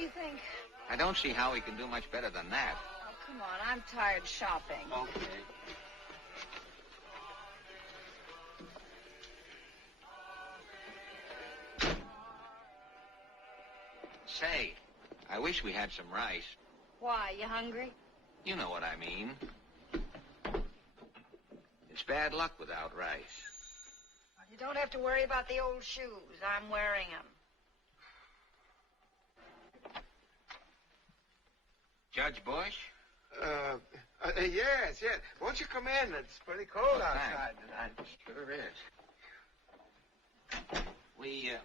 do you think? I don't see how we can do much better than that. Oh, come on. I'm tired shopping. Okay. Say, I wish we had some rice. Why? You hungry? You know what I mean. It's bad luck without rice. You don't have to worry about the old shoes. I'm wearing them. Judge Bush? Yes. Won't you come in? It's pretty cold outside tonight. Sure is.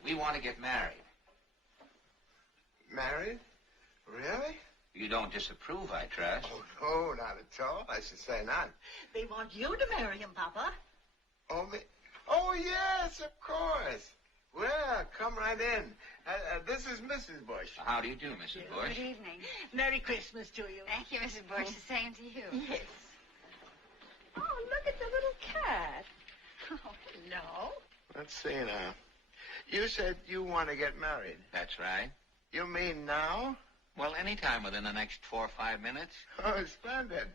We want to get married. Married? Really? You don't disapprove, I trust. Oh, no, not at all. I should say not. They want you to marry him, Papa. Oh, me? Oh, yes, of course. Well, come right in. This is Mrs. Bush. How do you do, Mrs. Bush? Good evening. Merry Christmas to you. Thank you, Mrs. Bush. The same to you. Yes. Oh, look at the little cat. Oh, hello. Let's see now. You said you want to get married. That's right. You mean now? Well, anytime within the next 4 or 5 minutes. Oh, splendid.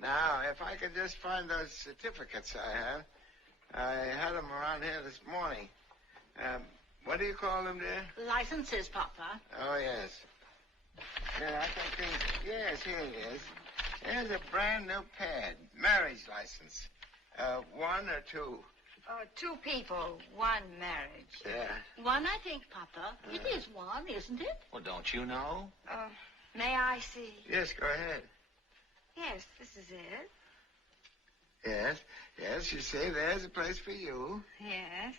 Now, if I could just find those certificates I have. I had them around here this morning. What do you call them, dear? Licenses, Papa. Oh, yes. Yeah, I think yes, here it is. Here's a brand new pad. Marriage license. One or two? Two people, one marriage. Yeah. One, I think, Papa. It is one, isn't it? Well, don't you know? May I see? Yes, go ahead. Yes, this is it. Yes, you see, there's a place for you. Yes.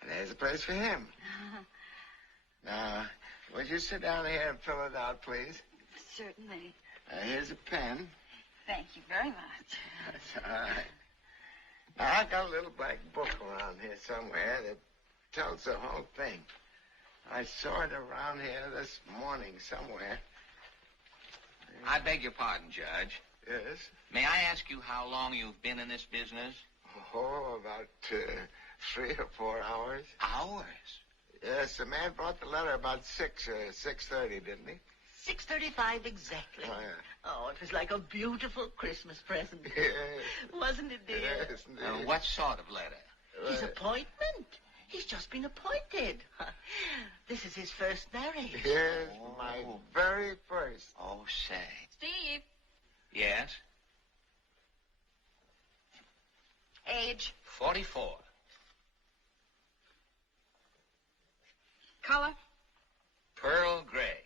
And there's a place for him. Now, would you sit down here and fill it out, please? Certainly. Here's a pen. Thank you very much. That's all right. Now, I've got a little black book around here somewhere that tells the whole thing. I saw it around here this morning somewhere. I beg your pardon, Judge. Yes? May I ask you how long you've been in this business? Oh, about 3 or 4 hours. Hours? Yes, the man brought the letter about 6:30, didn't he? 6:35 exactly. Oh, yeah. Oh, it was like a beautiful Christmas present. Yes. Wasn't it, dear? Yes, indeed. What sort of letter? His appointment. He's just been appointed. This is his first marriage. Yes, my very first. Oh, say. Steve. Yes? Age. 44. Color. Pearl gray.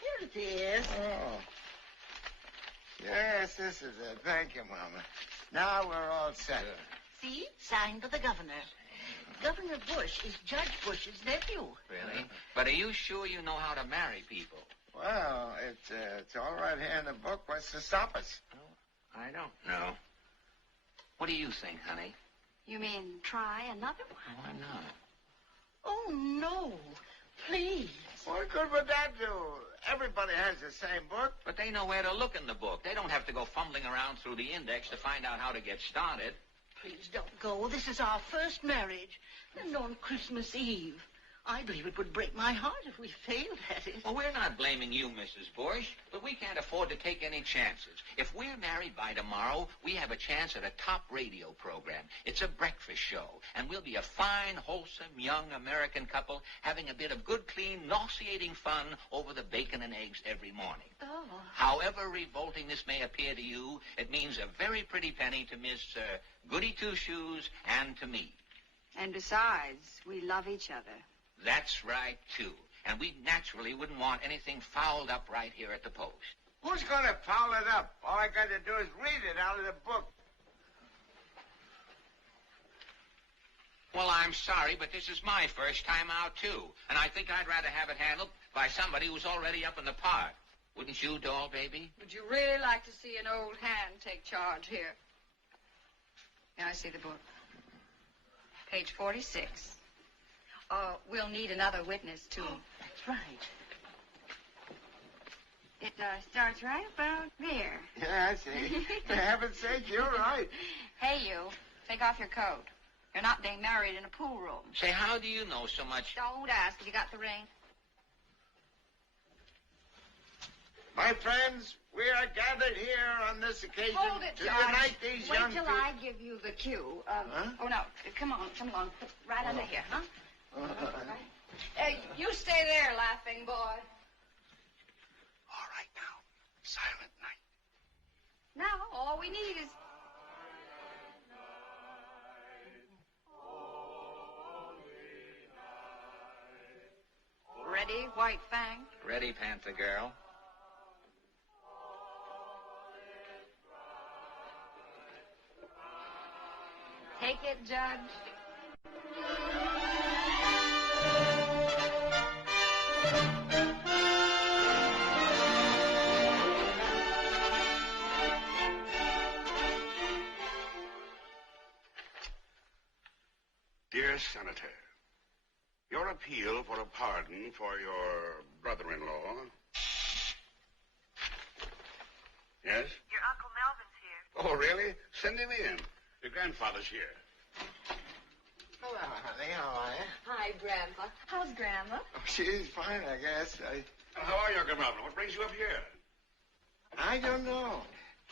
Here it is. Oh. Yes, this is it. Thank you, Mama. Now we're all set. See? Signed by the governor. Governor Bush is Judge Bush's nephew. Really? But are you sure you know how to marry people? Well, it's all right here in the book. What's to stop us? I don't know. What do you think, honey? You mean try another one? Why not? Oh, no. Please. What good would that do? Everybody has the same book. But they know where to look in the book. They don't have to go fumbling around through the index to find out how to get started. Please don't go. This is our first marriage. And on Christmas Eve. I believe it would break my heart if we failed at it. Well, we're not blaming you, Mrs. Bush, but we can't afford to take any chances. If we're married by tomorrow, we have a chance at a top radio program. It's a breakfast show, and we'll be a fine, wholesome, young American couple having a bit of good, clean, nauseating fun over the bacon and eggs every morning. Oh. However revolting this may appear to you, it means a very pretty penny to Miss Goody Two-Shoes and to me. And besides, we love each other. That's right, too. And we naturally wouldn't want anything fouled up right here at the post. Who's going to foul it up? All I got to do is read it out of the book. Well, I'm sorry, but this is my first time out, too. And I think I'd rather have it handled by somebody who's already up in the park. Wouldn't you, doll baby? Would you really like to see an old hand take charge here? May I see the book? Page 46. We'll need another witness, too. Oh, that's right. It starts right about there. Yeah, I see. For heaven's sake, you're right. Hey, you. Take off your coat. You're not being married in a pool room. Say, how do you know so much? Don't ask. Have you got the ring? My friends, we are gathered here on this occasion Hold it, to George. unite these young Wait till people. I give you the cue. Huh? Oh, no. Come on. Come along. Right under here, huh? You stay there, laughing boy. All right, now. Silent night. Now, all we need is... Ready, White Fang? Ready, Panther Girl? Take it, Judge. Dear Senator, your appeal for a pardon for your brother-in-law. Yes? Your Uncle Melvin's here. Oh, really? Send him in. Your grandfather's here. Hello, honey. How are you? Hi, Grandpa. How's Grandma? Oh, she's fine, I guess. How are you, Uncle Melvin? What brings you up here? I don't know.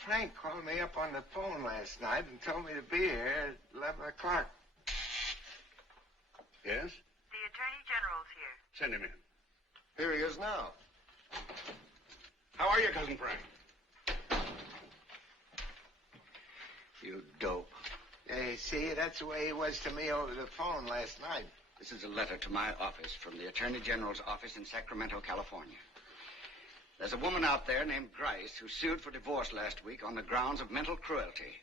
Frank called me up on the phone last night and told me to be here at 11 o'clock. Yes? The Attorney General's here. Send him in. Here he is now. How are you, Cousin Frank? You dope. Hey, see, that's the way he was to me over the phone last night. This is a letter to my office from the Attorney General's office in Sacramento, California. There's a woman out there named Grice who sued for divorce last week on the grounds of mental cruelty.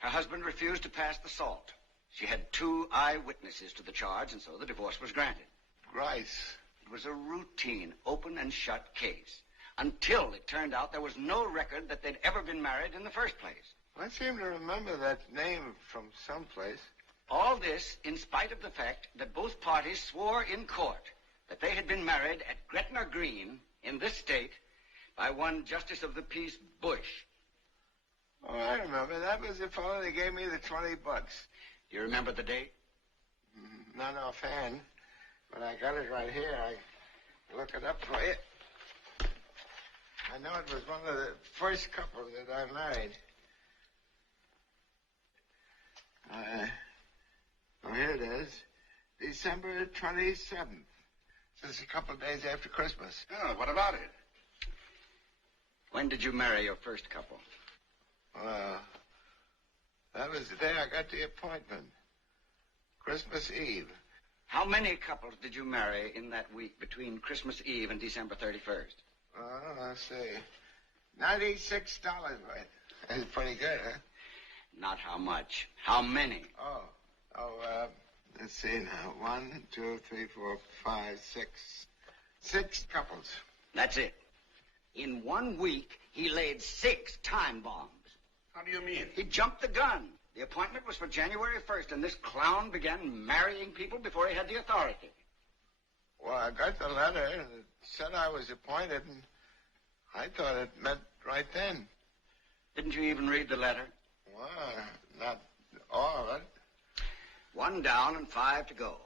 Her husband refused to pass the salt. She had 2 eyewitnesses to the charge, and so the divorce was granted. Grice. It was a routine, open and shut case, until it turned out there was no record that they'd ever been married in the first place. I seem to remember that name from someplace. All this in spite of the fact that both parties swore in court that they had been married at Gretna Green in this state by one Justice of the Peace Bush. Oh, I remember. That was the fellow that gave me the $20. Do you remember the date? Not offhand, but I got it right here. I look it up for you. I know it was one of the first couple that I married. Oh, here it is. December 27th. Just a couple of days after Christmas. Oh, what about it? When did you marry your first couple? That was the day I got the appointment. Christmas Eve. How many couples did you marry in that week between Christmas Eve and December 31st? Let's see. $96 worth. That's pretty good, huh? Not how much. How many? Let's see now. 1, 2, 3, 4, 5, 6. 6 couples. That's it. In 1 week, he laid 6 time bombs. How do you mean? He jumped the gun. The appointment was for January 1st, and this clown began marrying people before he had the authority. Well, I got the letter, and it said I was appointed, and I thought it meant right then. Didn't you even read the letter? Well, not all of it. 1 down and 5 to go.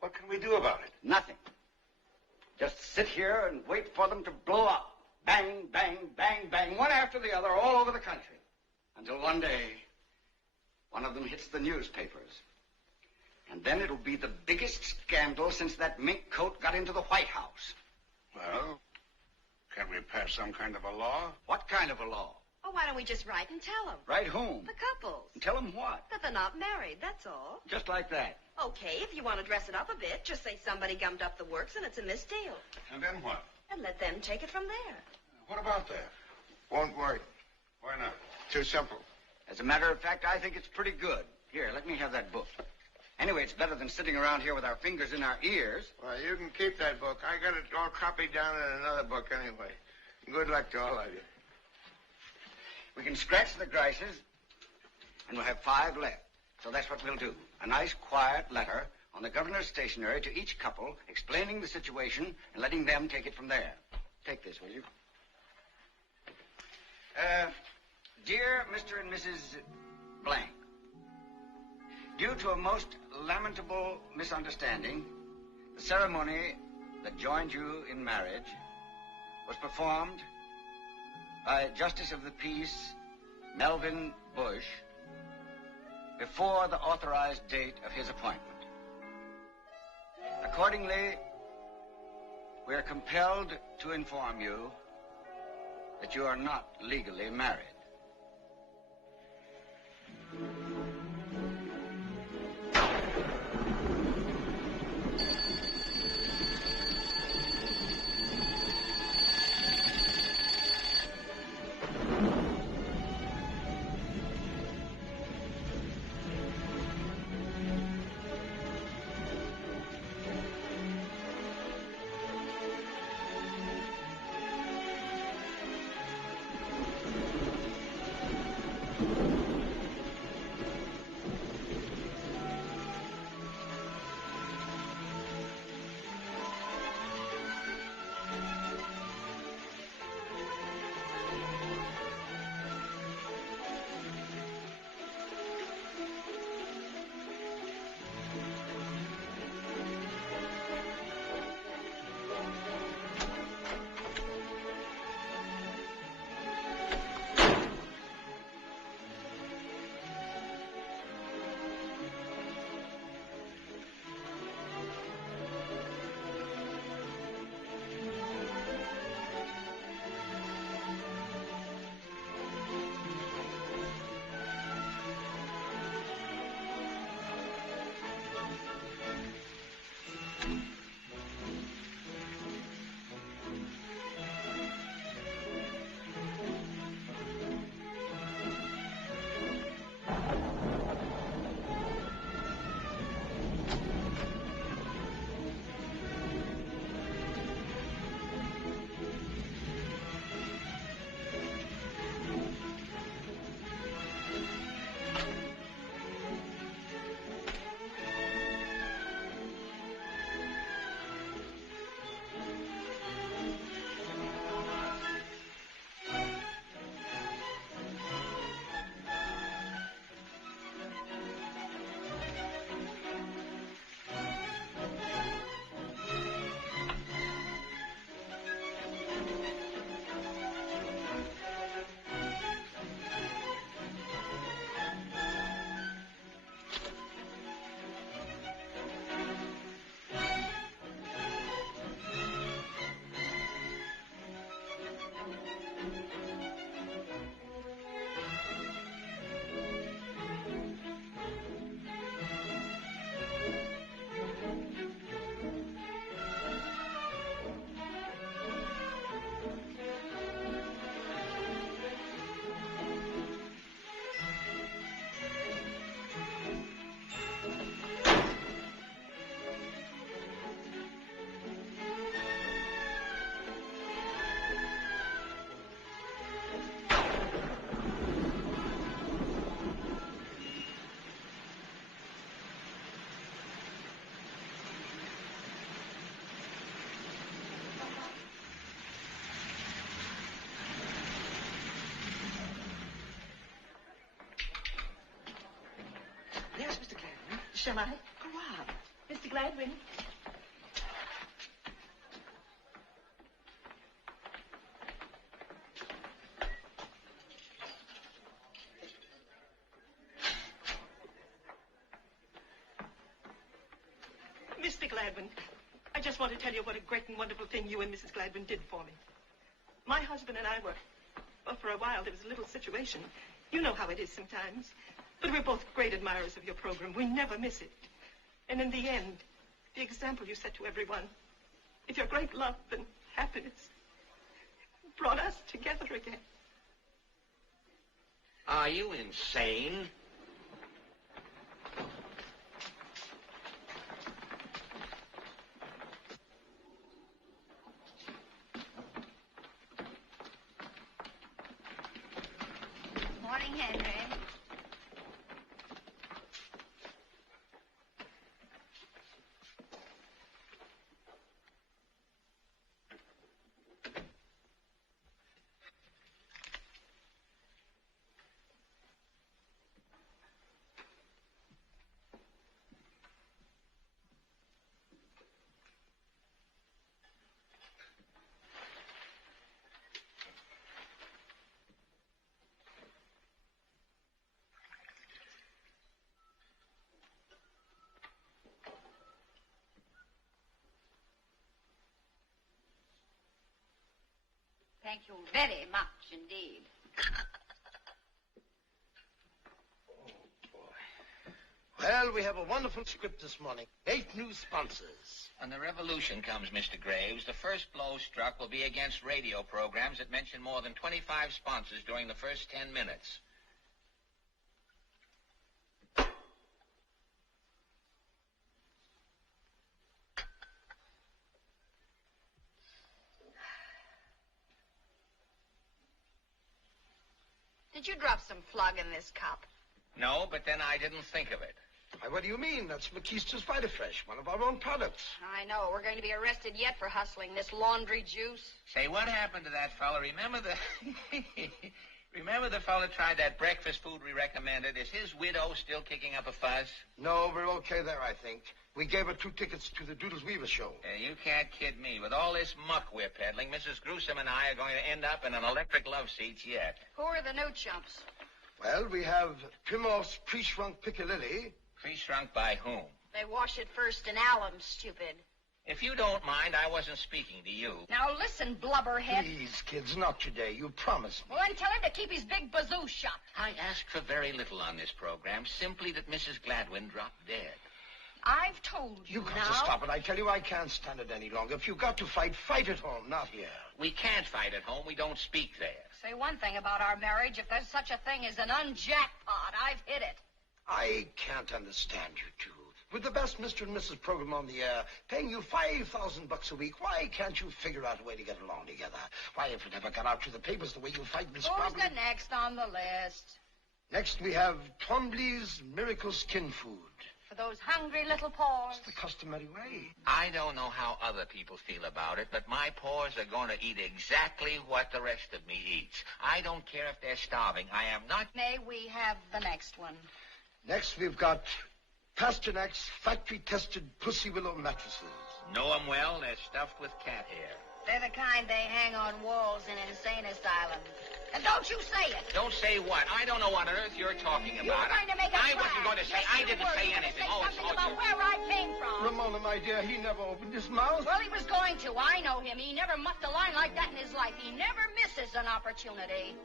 What can we do about it? Nothing. Just sit here and wait for them to blow up. Bang, bang, bang, bang, one after the other all over the country. Until one day, one of them hits the newspapers. And then it'll be the biggest scandal since that mink coat got into the White House. Well, can we pass some kind of a law? What kind of a law? Oh, why don't we just write and tell them? Write whom? The couples. And tell them what? That they're not married, that's all. Just like that. Okay, if you want to dress it up a bit, just say somebody gummed up the works and it's a misdeal. And then what? And let them take it from there. What about that? Won't work. Why not? Too simple. As a matter of fact, I think it's pretty good. Here, let me have that book. Anyway, it's better than sitting around here with our fingers in our ears. Well, you can keep that book. I got it all copied down in another book anyway. Good luck to all of you. We can scratch the Grices, and we'll have 5 left. So that's what we'll do. A nice, quiet letter on the governor's stationery to each couple, explaining the situation and letting them take it from there. Take this, will you? Dear Mr. and Mrs. Blank, due to a most lamentable misunderstanding, the ceremony that joined you in marriage was performed by Justice of the Peace Melvin Bush before the authorized date of his appointment. Accordingly, we are compelled to inform you that you are not legally married. Yes, Mr. Gladwin. Shall I? Go on. Mr. Gladwin. Mr. Gladwin, I just want to tell you what a great and wonderful thing you and Mrs. Gladwin did for me. My husband and I were, well, for a while there was a little situation. You know how it is sometimes. But we're both great admirers of your program. We never miss it. And in the end, the example you set to everyone, with your great love and happiness, brought us together again. Are you insane? Morning, Henry. Thank you very much indeed. Well, we have a wonderful script this morning. 8 new sponsors. When the revolution comes, Mr. Graves, the first blow struck will be against radio programs that mention more than 25 sponsors during the first 10 minutes. Did you drop some flug in this cup? No, but then I didn't think of it. Why, what do you mean? That's McKeester's Vita-Fresh, one of our own products. I know. We're going to be arrested yet for hustling this laundry juice. Say, what happened to that fella? Remember the fella tried that breakfast food we recommended? Is his widow still kicking up a fuss? No, we're okay there, I think. We gave her 2 tickets to the Doodles Weaver show. You can't kid me. With all this muck we're peddling, Mrs. Gruesome and I are going to end up in an electric love seats yet. Who are the new chumps? Well, we have Primoff's pre-shrunk Piccalilli. Pre-shrunk by whom? They wash it first in alum, stupid. If you don't mind, I wasn't speaking to you. Now listen, blubberhead. Please, kids, not today. You promised me. Well, then tell him to keep his big bazoo shut. I asked for very little on this program, simply that Mrs. Gladwin dropped dead. I've told you You got now. to stop it. I tell you, I can't stand it any longer. If you've got to fight, fight at home, not here. We can't fight at home. We don't speak there. Say one thing about our marriage. If there's such a thing as an unjackpot, I've hit it. I can't understand you two. With the best Mr. and Mrs. program on the air, paying you $5,000 a week, why can't you figure out a way to get along together? Why, if it ever got out to the papers the way you fight this problem... Who's the next on the list? Next, we have Twombly's Miracle Skin Food. For those hungry little paws. It's the customary way. I don't know how other people feel about it, but my paws are going to eat exactly what the rest of me eats. I don't care if they're starving. I am not... May we have the next one? Next, we've got Pasternak's factory-tested Pussy Willow mattresses. Know 'em well. They're stuffed with cat hair. They're the kind they hang on walls in insane asylums. And don't you say it. Don't say what? I don't know what on earth you're talking You were about. going to make a I flag. wasn't going to say. Yes, I you didn't were. say You were anything. gonna say something about where I came from. Ramona, my dear, he never opened his mouth. Well, he was going to. I know him. He never muffed a line like that in his life. He never misses an opportunity.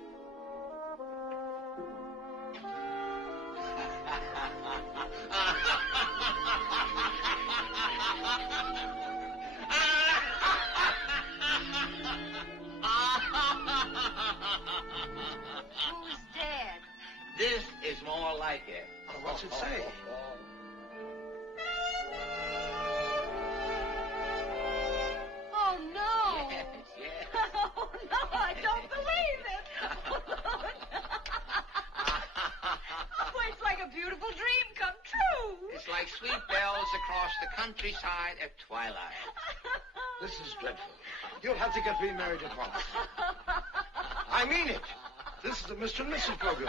Who's dead? This is more like it. Oh, what's it say? Oh, no. Yes, yes. Oh, no, I don't believe it. Oh, it's like a beautiful dream come true. It's like sweet bells across the countryside at twilight. This is dreadful. You'll have to get remarried at once. I mean it. This is a Mr. and Mrs. program.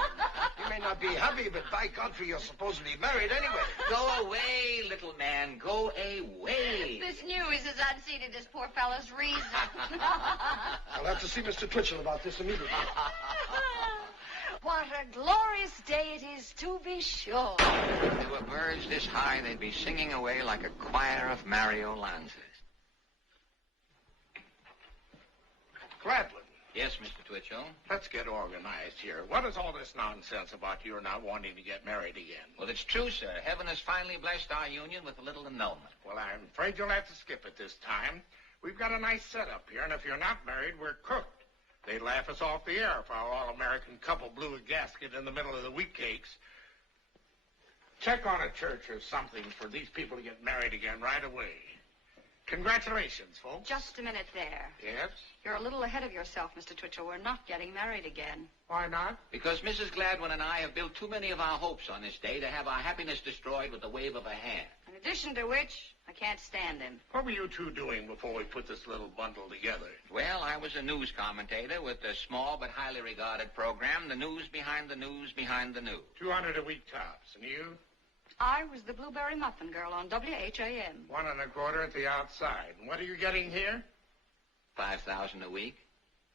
You may not be happy, but by Godfrey, you're supposedly married anyway. Go away, little man. Go away. This news has unseated this poor fellow's reason. I'll have to see Mr. Twitchell about this immediately. What a glorious day it is, to be sure. If there were birds this high, they'd be singing away like a choir of Mario Lanzas. Gladwin, Yes, Mr. Twitchell? let's get organized here. What is all this nonsense about you not wanting to get married again? Well, it's true, sir. Heaven has finally blessed our union with a little annulment. Well, I'm afraid you'll have to skip it this time. We've got a nice setup here, and if you're not married, we're cooked. They'd laugh us off the air if our all-American couple blew a gasket in the middle of the wheat cakes. Check on a church or something for these people to get married again right away. Congratulations, folks. Just a minute there. Yes? You're a little ahead of yourself, Mr. Twitchell. We're not getting married again. Why not? Because Mrs. Gladwin and I have built too many of our hopes on this day to have our happiness destroyed with the wave of a hand. In addition to which, I can't stand him. What were you two doing before we put this little bundle together? Well, I was a news commentator with a small but highly regarded program, The News Behind the News Behind the News. 200 a week tops. And you? I was the Blueberry Muffin Girl on WHAM. 1 1/4 at the outside. And what are you getting here? $5,000 a week.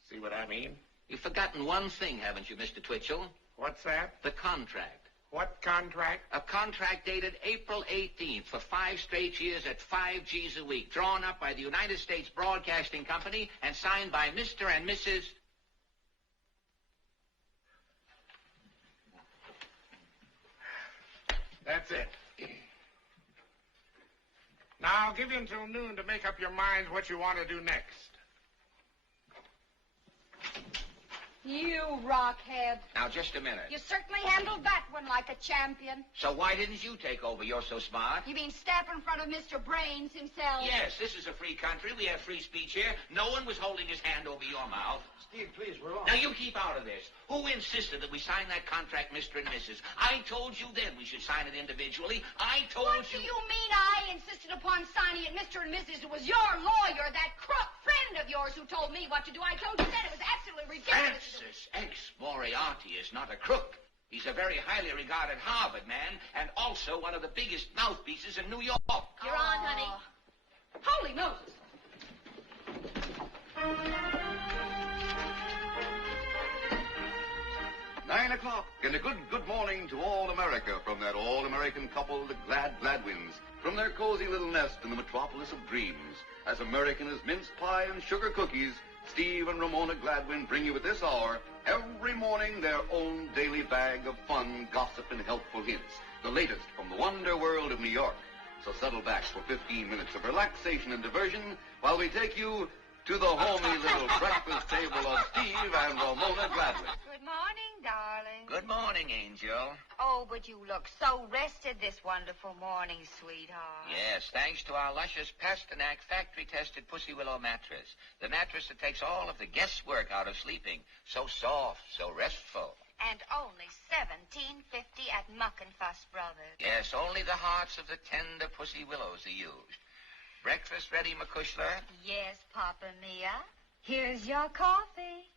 See what I mean? You've forgotten one thing, haven't you, Mr. Twitchell? What's that? The contract. What contract? A contract dated April 18th for 5 straight years at 5 G's a week, drawn up by the United States Broadcasting Company and signed by Mr. and Mrs. That's it. Now, I'll give you until noon to make up your minds what you want to do next. You rockhead. Now, just a minute. You certainly handled that one like a champion. So why didn't you take over? You're so smart. You mean step in front of Mr. Brains himself? Yes, this is a free country. We have free speech here. No one was holding his hand over your mouth. Steve, please, we're on. Now, you keep out of this. Who insisted that we sign that contract, Mr. and Mrs.? I told you then we should sign it individually. I told What do you mean I insisted upon signing it, Mr. and Mrs.? It was your lawyer, that crook friend of yours, who told me what to do. I told you then. It was absolutely ridiculous. Francis X. Moriarty is not a crook. He's a very highly regarded Harvard man and also one of the biggest mouthpieces in New York. You're on, honey. Holy Moses. 9 o'clock, and a good morning to all America from that all-American couple, the Gladwins, from their cozy little nest in the metropolis of dreams. As American as mince pie and sugar cookies, Steve and Ramona Gladwin bring you at this hour, every morning, their own daily bag of fun, gossip, and helpful hints, the latest from the wonder world of New York. So settle back for 15 minutes of relaxation and diversion while we take you to the homey little breakfast table of Steve and Ramona Gladwin. Good morning, darling. Good morning, Angel. Oh, but you look so rested this wonderful morning, sweetheart. Yes, thanks to our luscious Pasternak factory-tested Pussy Willow mattress. The mattress that takes all of the guesswork out of sleeping. So soft, so restful. And only $17.50 at Muck and Fuss Brothers. Yes, only the hearts of the tender Pussy Willows are used. Breakfast ready, McCushler? Yes, Papa Mia. Here's your coffee.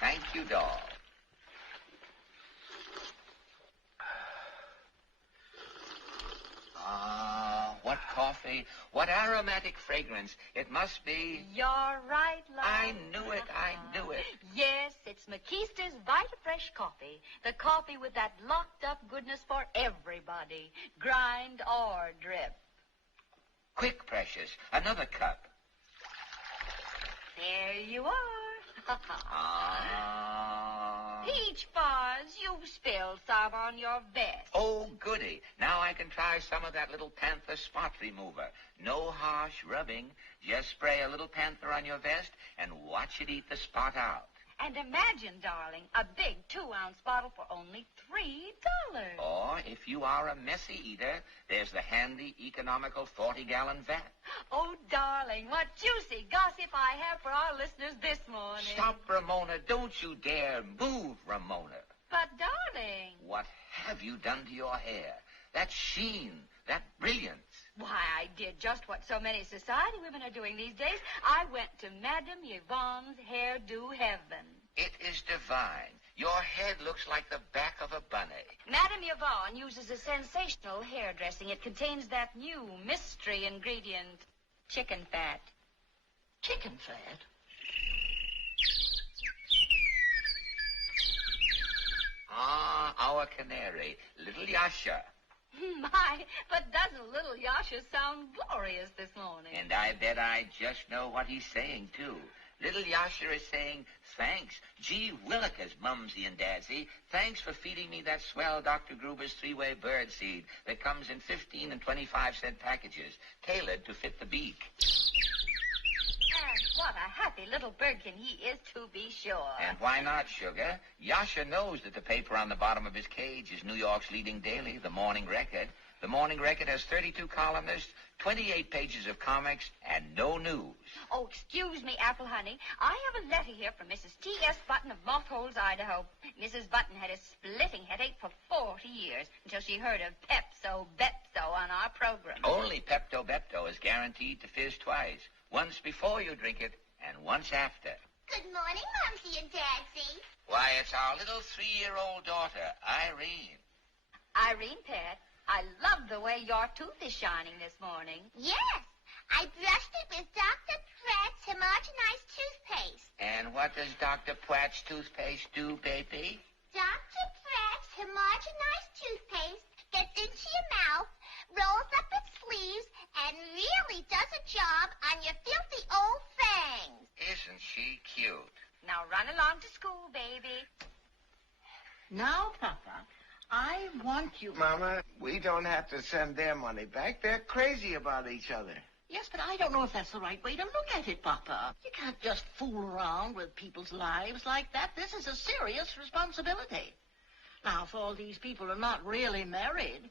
Thank you, doll. Ah, what coffee. What aromatic fragrance. It must be... You're right, love. I knew it. Yes, it's Makista's VitaFresh coffee. The coffee with that locked-up goodness for everybody. Grind or drip. Quick, precious. Another cup. There you are. Ah. Peach Fuzz, you spilled some on your vest. Oh, goody. Now I can try some of that little Panther spot remover. No harsh rubbing. Just spray a little Panther on your vest and watch it eat the spot out. And imagine, darling, a big 2-ounce bottle for only $3. Or, if you are a messy eater, there's the handy, economical 40-gallon vat. Oh, darling, what juicy gossip I have for our listeners this morning. Stop, Ramona. Don't you dare move, Ramona. But, darling... What have you done to your hair? That sheen, that brilliance. Why, I did just what so many society women are doing these days. I went to Madame Yvonne's hairdo heaven. It is divine. Your head looks like the back of a bunny. Madame Yvonne uses a sensational hairdressing. It contains that new mystery ingredient, chicken fat. Chicken fat? Ah, our canary, little Yasha. My, but doesn't little Yasha sound glorious this morning? And I bet I just know what he's saying, too. Little Yasha is saying, thanks. Gee willikers, Mumsy and Dadsy. Thanks for feeding me that swell Dr. Gruber's 3-way bird seed that comes in 15 and 25-cent packages, tailored to fit the beak. And what a happy little birdkin he is, to be sure. And why not, Sugar? Yasha knows that the paper on the bottom of his cage is New York's leading daily, the Morning Record. The Morning Record has 32 columnists, 28 pages of comics, and no news. Oh, excuse me, Apple Honey. I have a letter here from Mrs. T.S. Button of Mothholes, Idaho. Mrs. Button had a splitting headache for 40 years until she heard of Pepto-Bepto on our program. Only Pepto-Bepto is guaranteed to fizz twice. Once before you drink it, and once after. Good morning, Mumsy and Dadsy. Why, it's our little 3-year-old daughter, Irene. Irene, Pet, I love the way your tooth is shining this morning. Yes, I brushed it with Dr. Pratt's homogenized toothpaste. And what does Dr. Pratt's toothpaste do, baby? Dr. Pratt's homogenized toothpaste, gets into your mouth, rolls up its sleeves, and really does a job on your filthy old fangs. Isn't she cute? Now run along to school, baby. Now, Papa, I want you... Mama, we don't have to send their money back. They're crazy about each other. Yes, but I don't know if that's the right way to look at it, Papa. You can't just fool around with people's lives like that. This is a serious responsibility. Now, if all these people are not really married,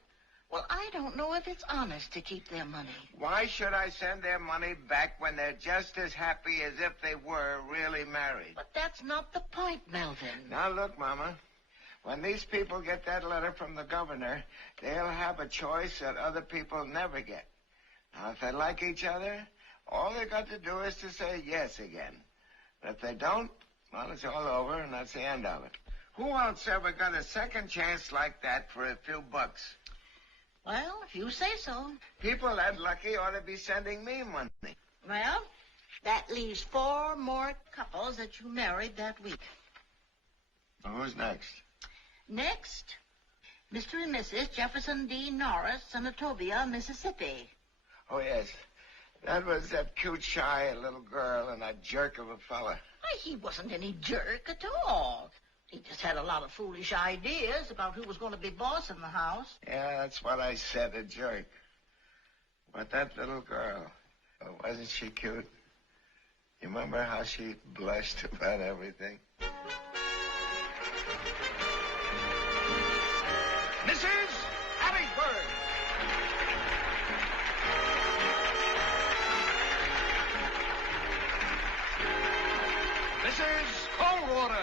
well, I don't know if it's honest to keep their money. Why should I send their money back when they're just as happy as if they were really married? But that's not the point, Melvin. Now, look, Mama. When these people get that letter from the governor, they'll have a choice that other people never get. Now, if they like each other, all they got to do is to say yes again. But if they don't, well, it's all over, and that's the end of it. Who else ever got a second chance like that for a few bucks? Well, if you say so. People that lucky ought to be sending me money. Well, that leaves 4 more couples that you married that week. Well, who's next? Next, Mr. and Mrs. Jefferson D. Norris, Senatobia, Mississippi. Oh, yes. That was that cute, shy little girl and that jerk of a fella. Why, he wasn't any jerk at all. He just had a lot of foolish ideas about who was going to be boss in the house. Yeah, that's what I said, a jerk. But that little girl, oh, wasn't she cute? You remember how she blushed about everything? Mrs. Harrisburg. Mrs. Coldwater.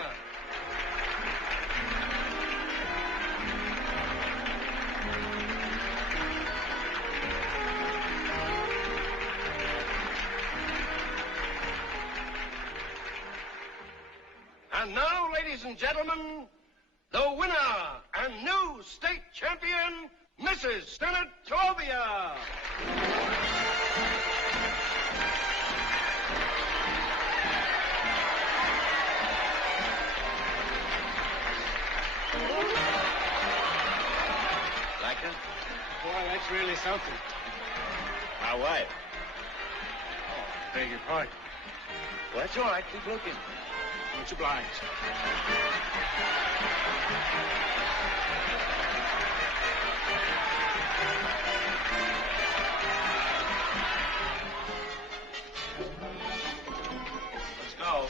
And now, ladies and gentlemen, the winner and new state champion, Mrs. Senatobia. Like her? Boy, that's really something. My wife. Oh, beg your pardon. Well, that's all right. Keep looking. Much obliged. Let's go.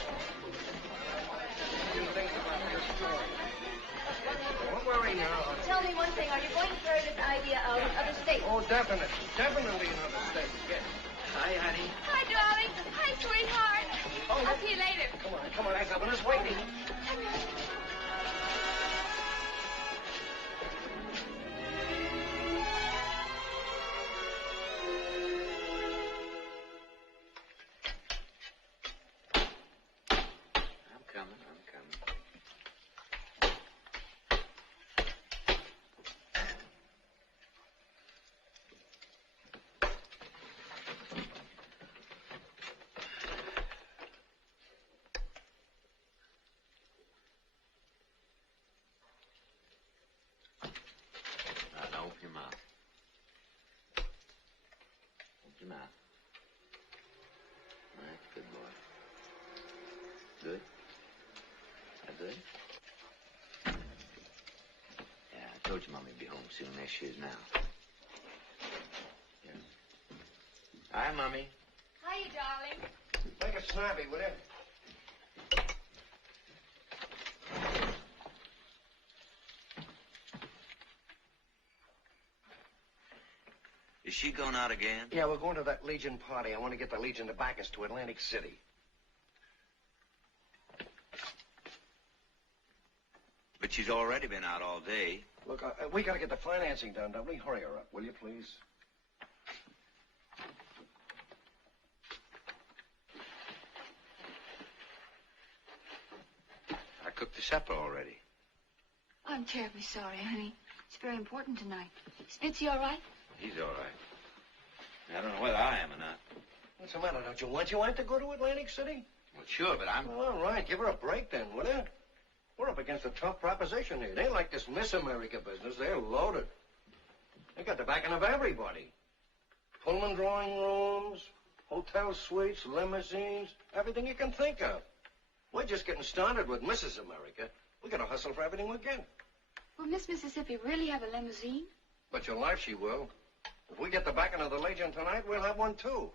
Don't worry now. Tell me one thing. Are you going to carry this idea out in other states? Oh, definitely. Definitely another state, yes. Hi, honey. Hi, darling. Hi, sweetheart. I'll see you later. Come on, that governor's waiting. I'm coming. Now, open your mouth. Open your mouth. All right, good boy. Good? That good? Yeah, I told you Mommy'd be home soon. There she is now. Yeah. Hi, Mommy. Hiya, darling. Make it snappy, will you? Is she going out again? Yeah, we're going to that Legion party. I want to get the Legion to back us to Atlantic City. But she's already been out all day. Look, we got to get the financing done, don't we? Hurry her up, will you, please? I cooked the supper already. I'm terribly sorry, honey. It's very important tonight. Is Bitsy all right? He's all right. I don't know whether I am or not. What's the matter? Don't you want your wife to go to Atlantic City? Well, sure, but I'm... Well, all right. Give her a break then, will you? We're up against a tough proposition here. They ain't like this Miss America business. They're loaded. They got the backing of everybody. Pullman drawing rooms, hotel suites, limousines, everything you can think of. We're just getting started with Mrs. America. We gotta hustle for everything we get. Will Miss Mississippi really have a limousine? Bet your life she will. If we get the backing of the Legion tonight, we'll have one too.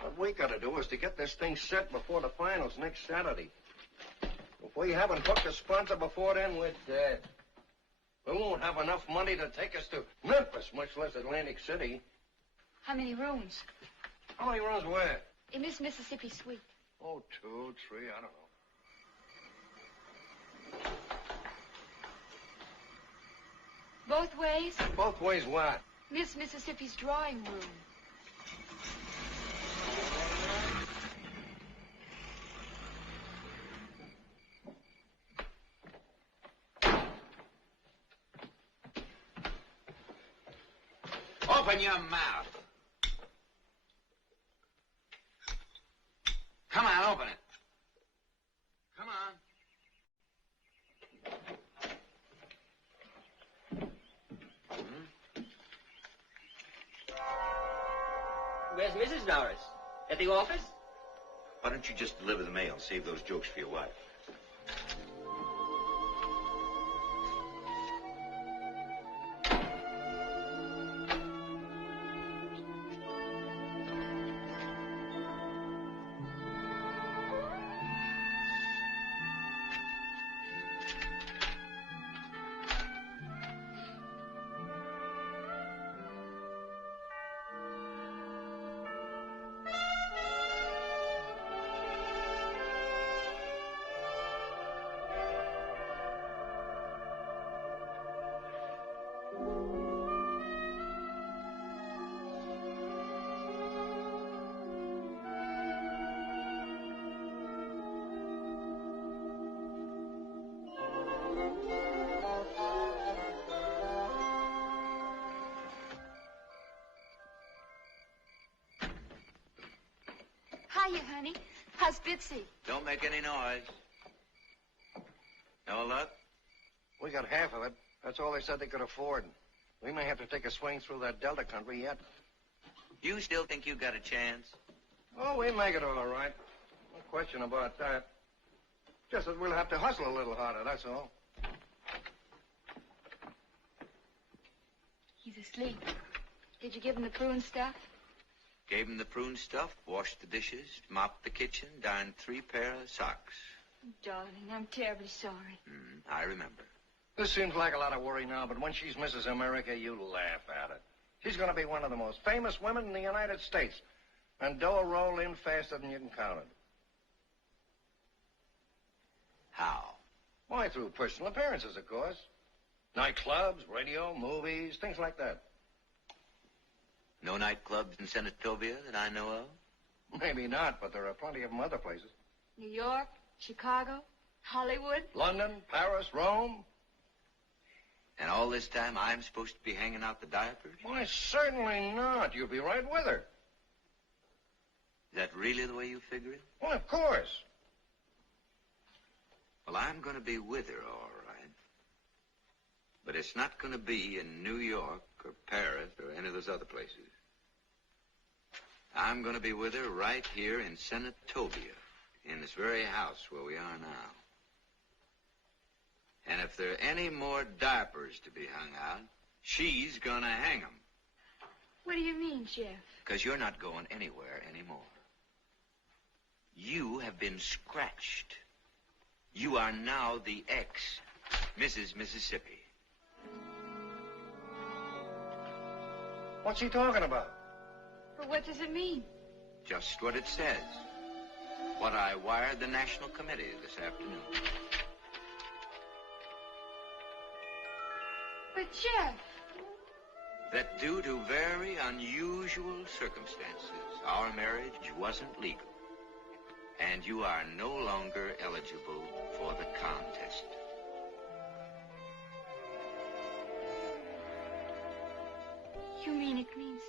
What we gotta do is to get this thing set before the finals next Saturday. If we haven't booked a sponsor before then, we're dead. We won't have enough money to take us to Memphis, much less Atlantic City. How many rooms? How many rooms where? In Miss Mississippi suite. Oh, 2, 3, I don't know. Both ways? Both ways what? Miss Mississippi's drawing room. Open your mouth. Come on, open it. Come on. Where's Mrs. Norris? At the office? Why don't you just deliver the mail? Save those jokes for your wife. Hiya, honey. How's Bitsy? Don't make any noise. No luck? We got half of it. That's all they said they could afford. We may have to take a swing through that Delta country yet. You still think you got a chance? Oh, we make it all right. No question about that. Just that we'll have to hustle a little harder, that's all. He's asleep. Did you give him the prune stuff? Gave him the prune stuff, washed the dishes, mopped the kitchen, darned 3 pair of socks. Darling, I'm terribly sorry. I remember. This seems like a lot of worry now, but when she's Mrs. America, you laugh at it. She's going to be one of the most famous women in the United States. And dough will roll in faster than you can count it. How? Why, through personal appearances, of course. Nightclubs, radio, movies, things like that. No nightclubs in Senatovia that I know of? Maybe not, but there are plenty of them other places. New York, Chicago, Hollywood. London, Paris, Rome. And all this time I'm supposed to be hanging out the diapers? Why, certainly not. You'll be right with her. Is that really the way you figure it? Well, of course. Well, I'm going to be with her, all right. But it's not going to be in New York or Paris or any of those other places. I'm going to be with her right here in Senatovia, in this very house where we are now. And if there are any more diapers to be hung out, she's going to hang them. What do you mean, Jeff? Because you're not going anywhere anymore. You have been scratched. You are now the ex-Mrs. Mississippi. What's he talking about? But what does it mean? Just what it says. What I wired the National Committee this afternoon. But, Jeff... That due to very unusual circumstances, our marriage wasn't legal. And you are no longer eligible for the contest. You mean it means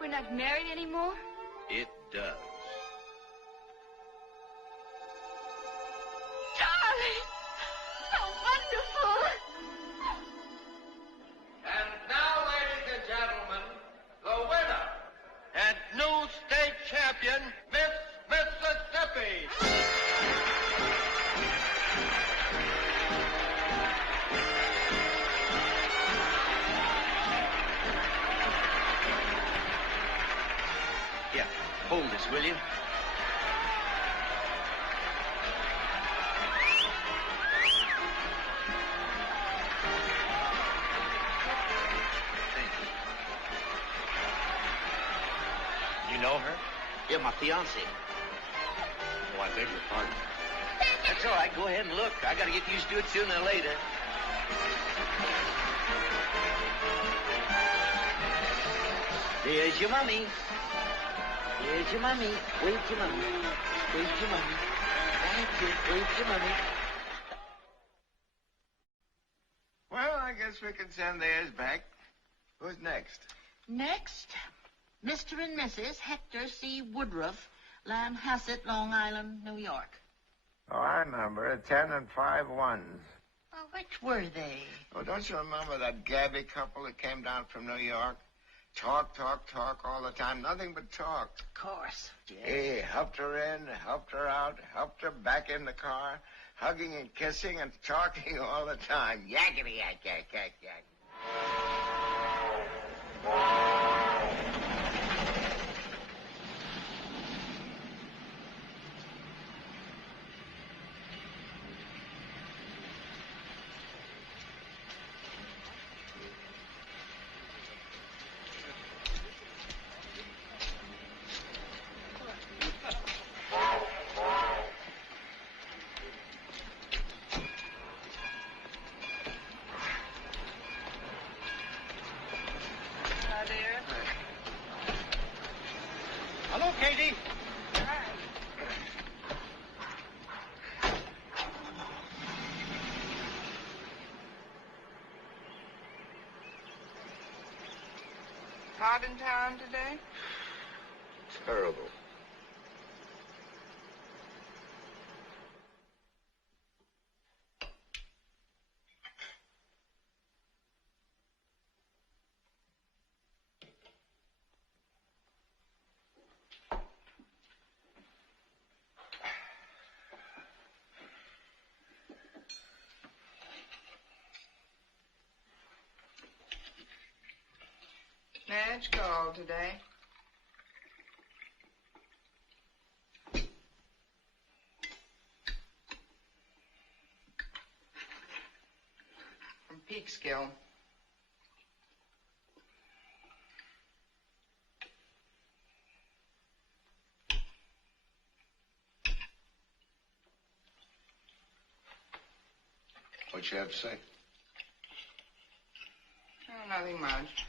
we're not married anymore? It does. Darling! Yeah, hold this, will you? You know her? Yeah, my fiancée. Oh, I beg your pardon. That's all right. Go ahead and look. I got to get used to it sooner or later. There's your mommy. There's your mommy. Wait your mommy. Wait your mommy. Thank you. Wait your mommy. Well, I guess we can send theirs back. Who's next? Next, Mr. and Mrs. Hector C. Woodruff, Lanhasset, Long Island, New York. Oh, I remember. 10 and 5 ones. Well, which were they? Oh, don't you remember that Gabby couple that came down from New York? Talk, talk, talk all the time. Nothing but talk. Of course. Yeah. He helped her in, helped her out, helped her back in the car, hugging and kissing and talking all the time. Yakety yak, yak, yak, yak. Hello, Katie. Hot in town today? Terrible. Madge called today. From Peekskill. What'd she have to say? Oh, nothing much.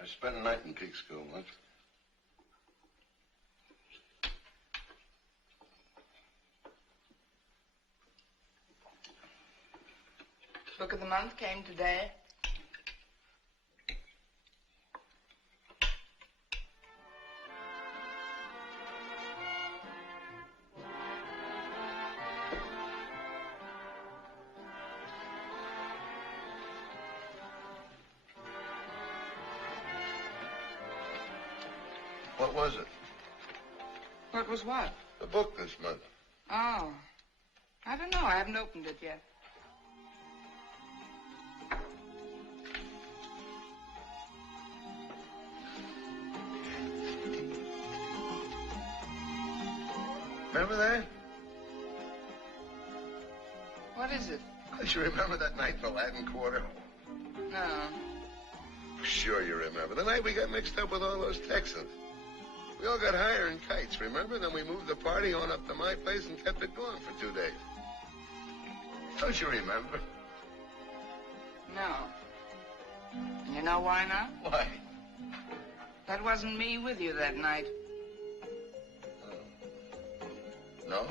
I spent a night in Peekskill once. Book of the month came today. What was it? What was what? The book this month. Oh. I don't know. I haven't opened it yet. Remember that? What is it? Don't you remember that night in the Latin Quarter? No. Sure you remember. The night we got mixed up with all those Texans. We all got higher in kites, remember? Then we moved the party on up to my place and kept it going for 2 days. Don't you remember? No. You know why not? Why? That wasn't me with you that night. No?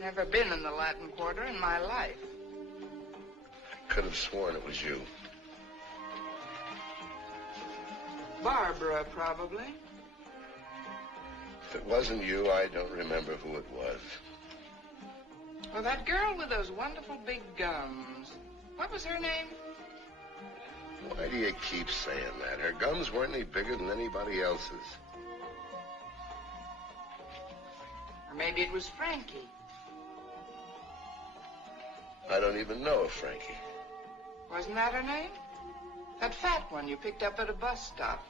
Never been in the Latin Quarter in my life. I could have sworn it was you. Barbara, probably. If it wasn't you, I don't remember who it was. Well, that girl with those wonderful big gums. What was her name? Why do you keep saying that? Her gums weren't any bigger than anybody else's. Or maybe it was Frankie. I don't even know a Frankie. Wasn't that her name? That fat one you picked up at a bus stop.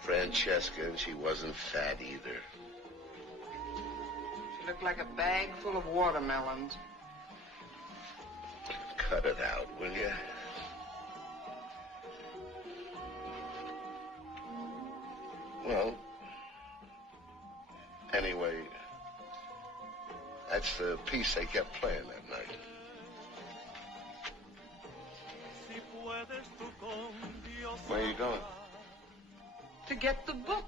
Francesca, and she wasn't fat either. She looked like a bag full of watermelons. Cut it out, will you? Well, anyway, that's the piece they kept playing that night. Where are you going? To get the book.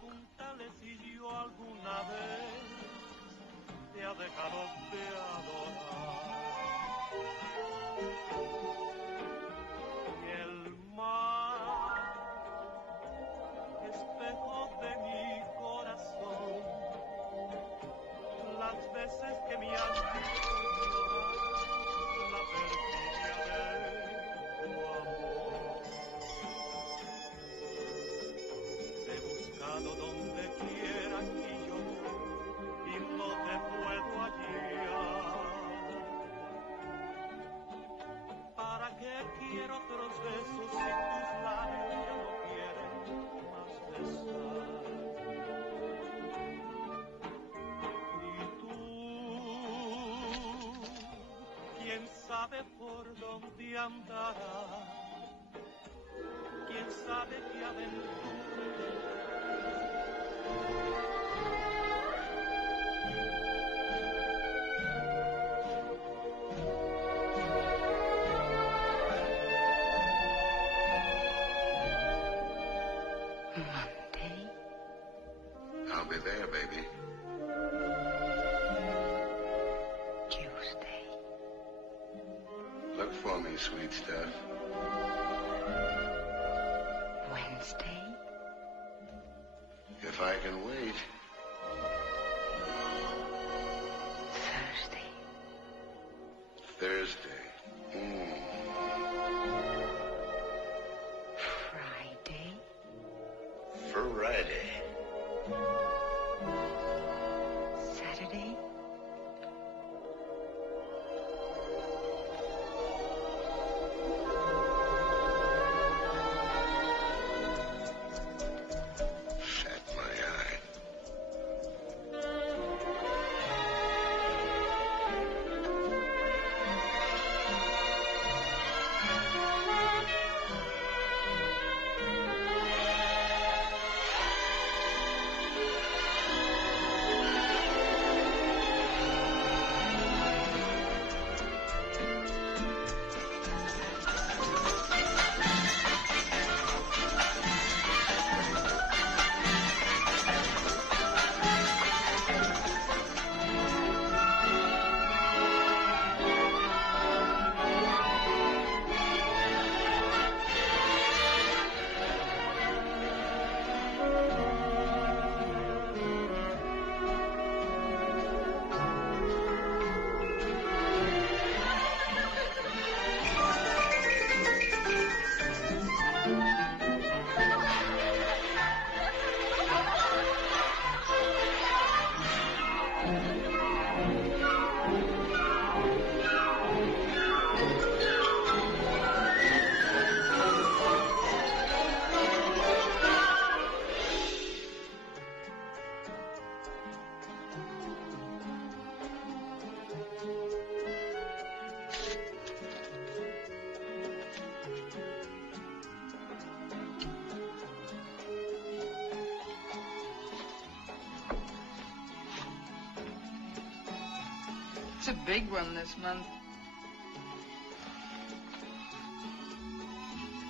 sabe por dónde andará, quién sabe qué aventura. I'll be there, baby. Tuesday. Look for me, sweet stuff. Wednesday. If I can wait. Thursday. Thursday. Friday. Friday. Saturday. Shut my eye. It's a big one this month.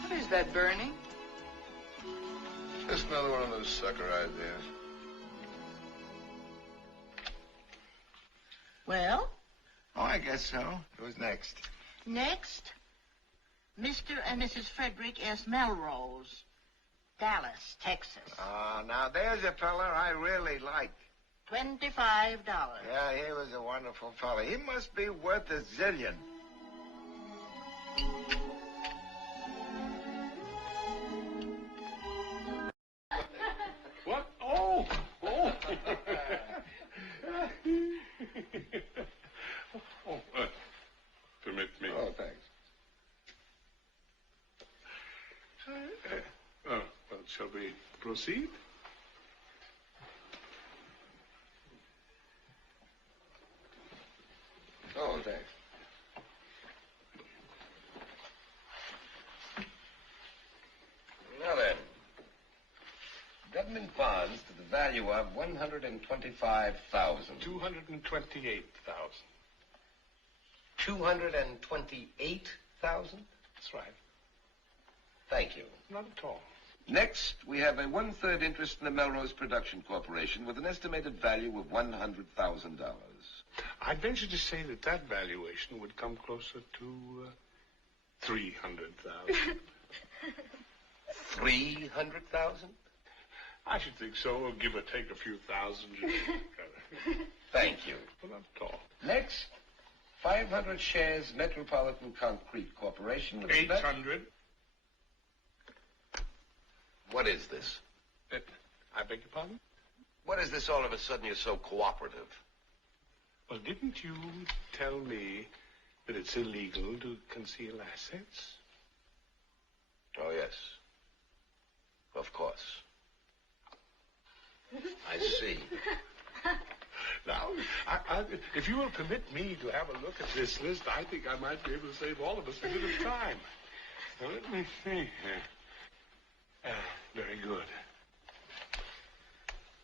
What is that, Bernie? Just another one of those sucker ideas. Well? Oh, I guess so. Who's next? Next, Mr. and Mrs. Frederick S. Melrose, Dallas, Texas. Now there's a fella I really like. $25. Yeah, he was a wonderful fellow. He must be worth a zillion. What? Oh! Oh! Permit me. Oh, thanks. Well, shall we proceed? Oh, thanks. Now then, government bonds to the value of $125,000. 228,000. 228,000? That's right. Thank you. Not at all. Next, we have a 1/3 interest in the Melrose Production Corporation with an estimated value of $100,000. I'd venture to say that valuation would come closer to 300,000. 300,000? I should think so, give or take a few thousand. Thank you. Well, not at all. Next, 500 shares Metropolitan Concrete Corporation with 800. What is this? I beg your pardon? What is this all of a sudden you're so cooperative? Well, didn't you tell me that it's illegal to conceal assets? Oh, yes. Of course. I see. Now, if you will permit me to have a look at this list, I think I might be able to save all of us a bit of time. Now, let me see here. Very good.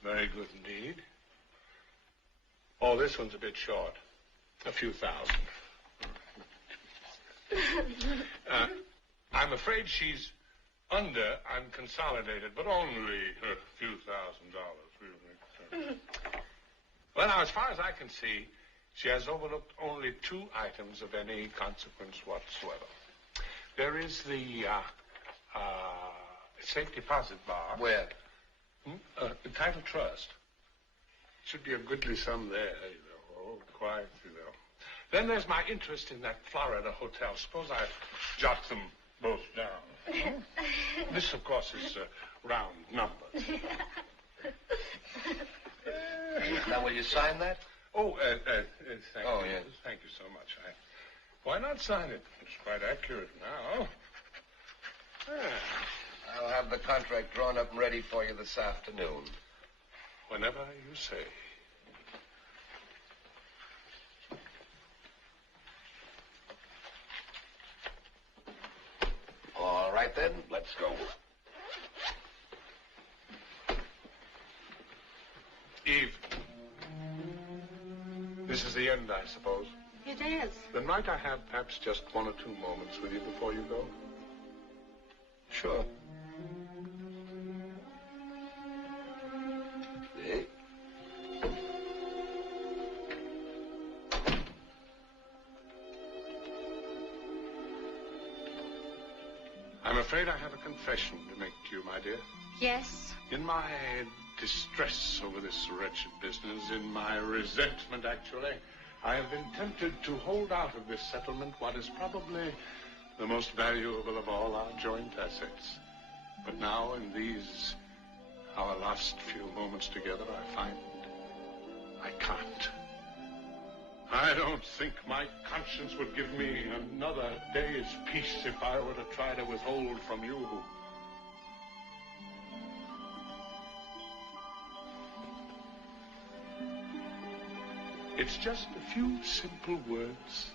Very good indeed. Oh, this one's a bit short. A few thousand. I'm afraid she's under unconsolidated, but only a few $1,000s, really. Well, now, as far as I can see, she has overlooked only 2 items of any consequence whatsoever. There is the safe deposit bar. Where? The title trust. Should be a goodly sum there, you know. Oh, quite, you know. Then there's my interest in that Florida hotel. Suppose I jot them both down. This, of course, is round numbers. Now, will you sign that? Oh, thank you. Yes. Thank you so much. Why not sign it? It's quite accurate now. I'll have the contract drawn up and ready for you this afternoon. Whenever you say. All right, then. Let's go. Eve. This is the end, I suppose. It is. Then might I have perhaps just 1 or 2 moments with you before you go? Sure. I'm afraid I have a confession to make to you, my dear. Yes? In my distress over this wretched business, in my resentment, actually, I have been tempted to hold out of this settlement what is probably the most valuable of all our joint assets. But now, in these, our last few moments together, I find I can't. I don't think my conscience would give me another day's peace if I were to try to withhold from you. It's just a few simple words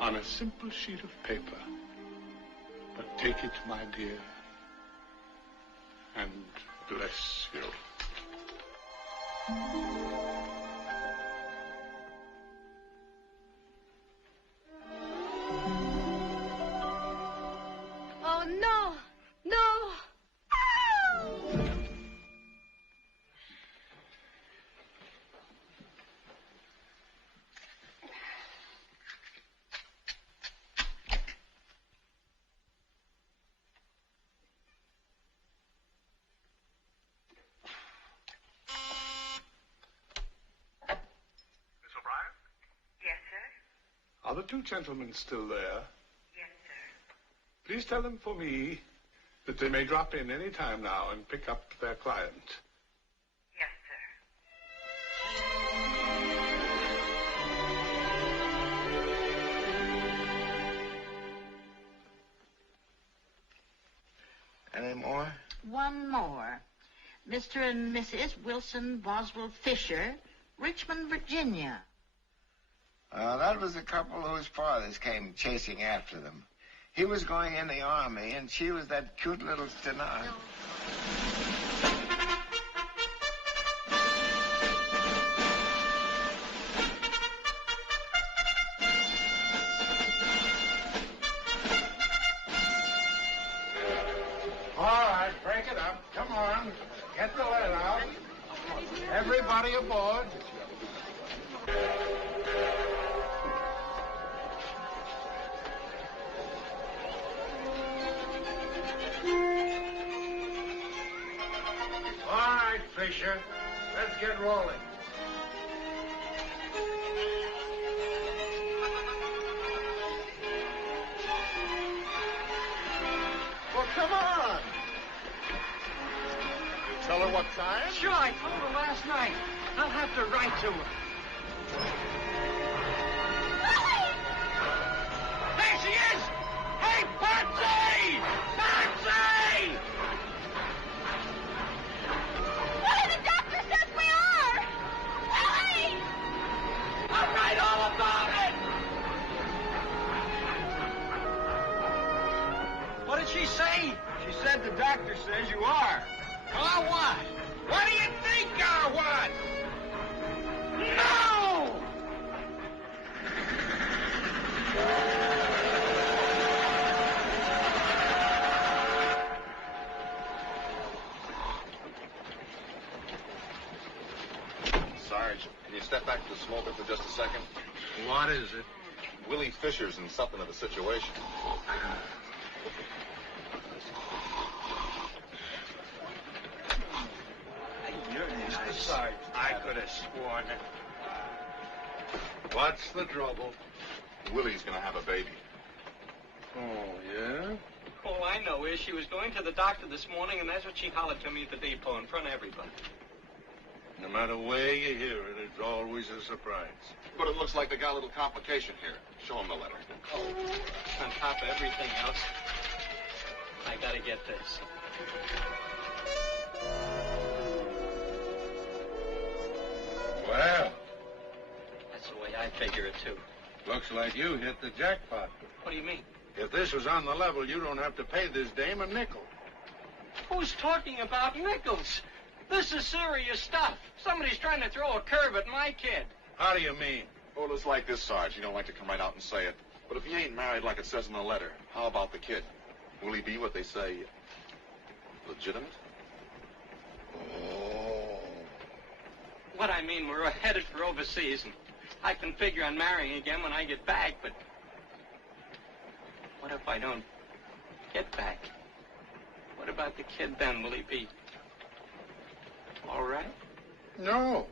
on a simple sheet of paper. But take it, my dear, and bless you. Oh, no! No! Are the two gentlemen still there? Yes, sir. Please tell them for me that they may drop in any time now and pick up their client. Yes, sir. Any more? One more. Mr. and Mrs. Wilson Boswell Fisher, Richmond, Virginia. That was a couple whose fathers came chasing after them. He was going in the army, and she was that cute little stenographer. All right, break it up. Come on. Get the lead out. Everybody aboard. All right, Fisher. Let's get rolling. Well, come on. Tell her what time? Sure, I told her last night. I'll have to write to her. There she is! Hey, Patsy! Patsy! Willie, the doctor says we are! Willie! I'll write all about it! What did she say? She said the doctor says you are. Or what? What do you think, or what? No! Sarge, can you step back to the smoker for just a second? What is it? Willie Fisher's in something of a situation. Sarge, I could have sworn it. What's the trouble? Willie's gonna have a baby. Oh, yeah? All I know is she was going to the doctor this morning, and that's what she hollered to me at the depot in front of everybody. No matter where you hear it, it's always a surprise. But it looks like they got a little complication here. Show him the letter. Oh, on top of everything else, I gotta get this. Well, That's the way I figure it, too. looks like you hit the jackpot. What do you mean? If this was on the level, you don't have to pay this dame a nickel. Who's talking about nickels? This is serious stuff. Somebody's trying to throw a curve at my kid. How do you mean? Well, it's like this, Sarge. You don't like to come right out and say it. But if he ain't married like it says in the letter, how about the kid? Will he be what they say, legitimate? Oh. What I mean, we're headed for overseas, and I can figure on marrying again when I get back, but what if I don't get back? What about the kid then? Will he be all right? No.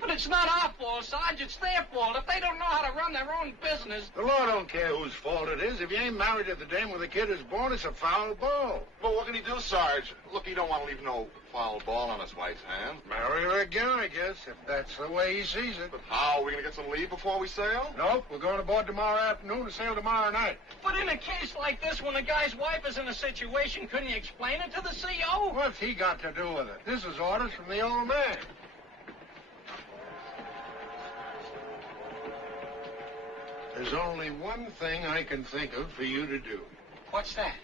But it's not our fault, Sarge. It's their fault. If they don't know how to run their own business... The law don't care whose fault it is. If you ain't married to the dame when the kid is born, it's a foul ball. Well, what can he do, Sarge? Look, he don't want to leave no foul ball on his wife's hands. Marry her again, I guess, if that's the way he sees it. But how? Are we going to get some leave before we sail? Nope, we're going aboard tomorrow afternoon and sail tomorrow night. But in a case like this, when a guy's wife is in a situation, couldn't you explain it to the CO? What's he got to do with it? This is orders from the old man. There's only one thing I can think of for you to do. What's that?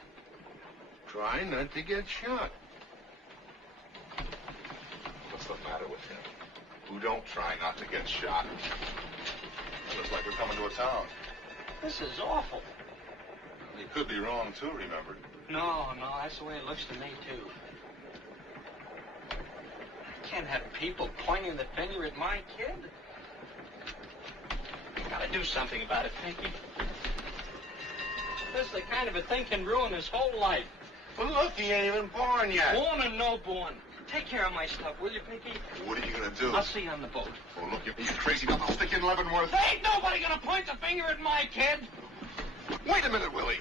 Try not to get shot. What's the matter with him? Who don't try not to get shot? Looks like we're coming to a town. This is awful. He could be wrong, too, remember? No, that's the way it looks to me, too. I can't have people pointing the finger at my kid. Gotta do something about it, Pinky. This is the kind of a thing can ruin his whole life. Well, look, he ain't even born yet. Born or no born. Take care of my stuff, will you, Pinky? What are you going to do? I'll see you on the boat. Oh, look, you crazy enough. I'll stick you in Leavenworth. There ain't nobody gonna point the finger at my kid. Wait a minute, Willie.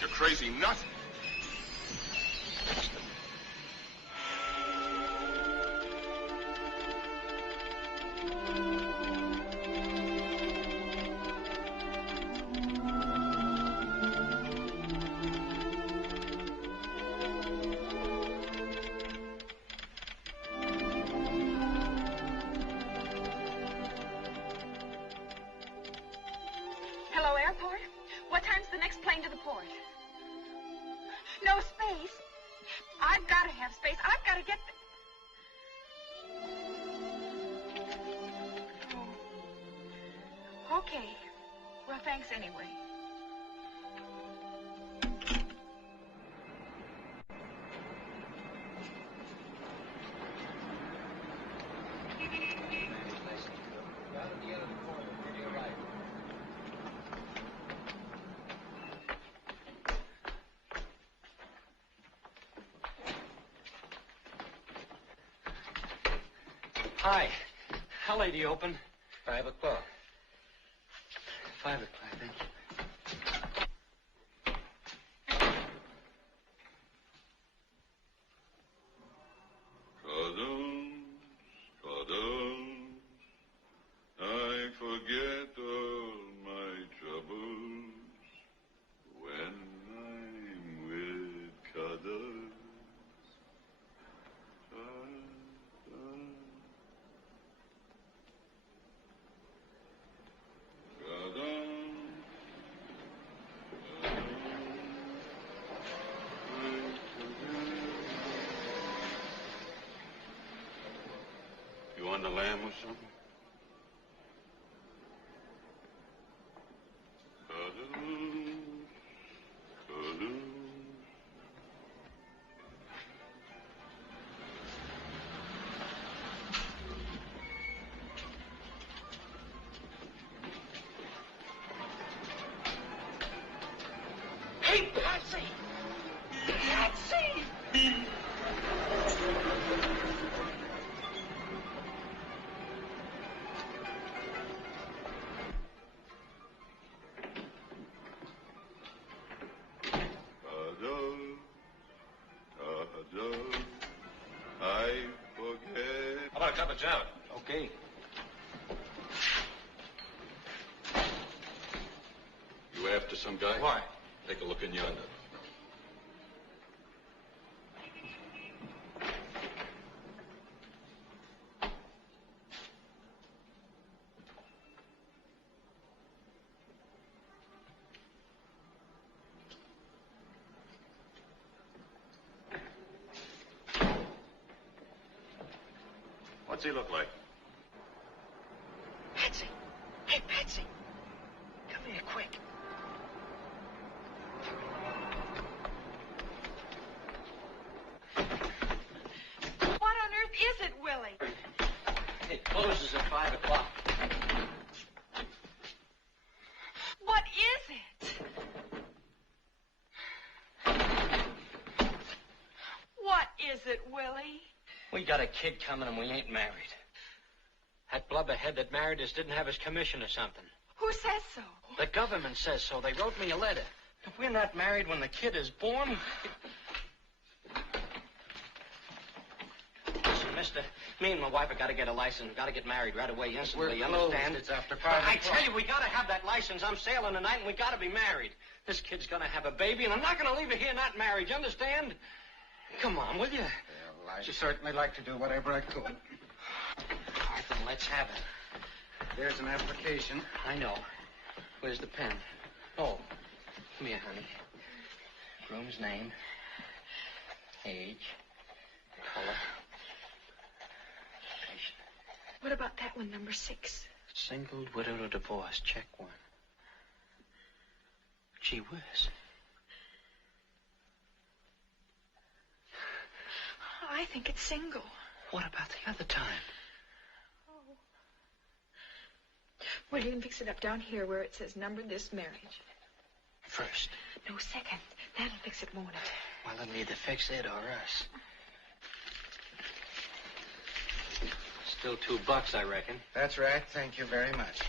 You crazy nut. Hello, airport? What time's the next plane to the port? No space. I've got to have space. I've got to get Oh. Okay. Well, thanks anyway. Hi. How late do you open? 5 o'clock. 5 o'clock, thank you. Casamentos, I forget all my troubles when I'm with casamentos. You want the lamb or something? Hey, Patsy! Patsy! I forget. How about a cup of java? Okay. You after some guy? Why? Take a look in yonder. What's he look like? Patsy! Hey, Patsy! Come here, quick. What on earth is it, Willie? It closes at 5 o'clock. What is it? What is it, Willie? We got a kid coming and we ain't married. That blubberhead that married us didn't have his commission or something. Who says so? The government says so. They wrote me a letter. If we're not married when the kid is born... Listen, mister, me and my wife have got to get a license. We've got to get married right away, instantly, you understand? It's after 5 I o'clock. tell you, we got to have that license. I'm sailing tonight and we got to be married. This kid's going to have a baby and I'm not going to leave her here not married, you understand? Come on, will you? Well, I certainly like to do whatever I could. All right, then let's have it. There's an application. I know. Where's the pen? Oh, come here, honey. Groom's name, age, color, occupation. What about that one, number 6? Single, widowed, or divorced. Check 1. Gee whiz. I think it's single. What about the other time? Oh. Well, you can fix it up down here where it says number this marriage. First. No, second. That'll fix it, won't it? Well, it'll either fix it or us. Still $2, I reckon. That's right. Thank you very much.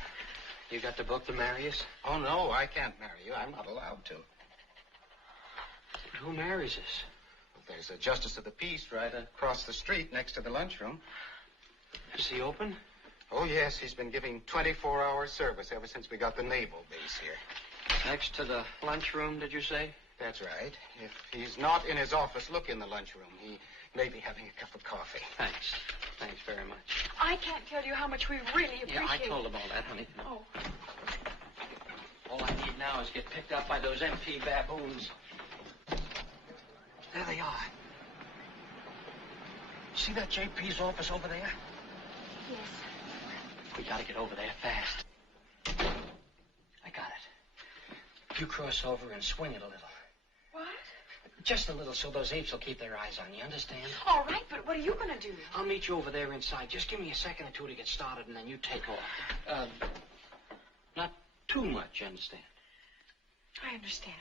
You got the book to marry us? Oh, no, I can't marry you. I'm not allowed to. But who marries us? Well, there's a justice of the peace right across the street next to the lunchroom. Is he open? Oh, yes. He's been giving 24-hour service ever since we got the naval base here. Next to the lunchroom, did you say? That's right. If he's not in his office, look in the lunchroom. He may be having a cup of coffee. Thanks. Thanks very much. I can't tell you how much we really appreciate Yeah, I told him all that, honey. Oh. All I need now is get picked up by those MP baboons. There they are. See that JP's office over there? Yes. We gotta get over there fast. I got it. You cross over and swing it a little. What? Just a little so those apes will keep their eyes on you, understand? All right, but what are you going to do? I'll meet you over there inside. Just give me a second or two to get started, and then you take off. Not too much, you understand? I understand.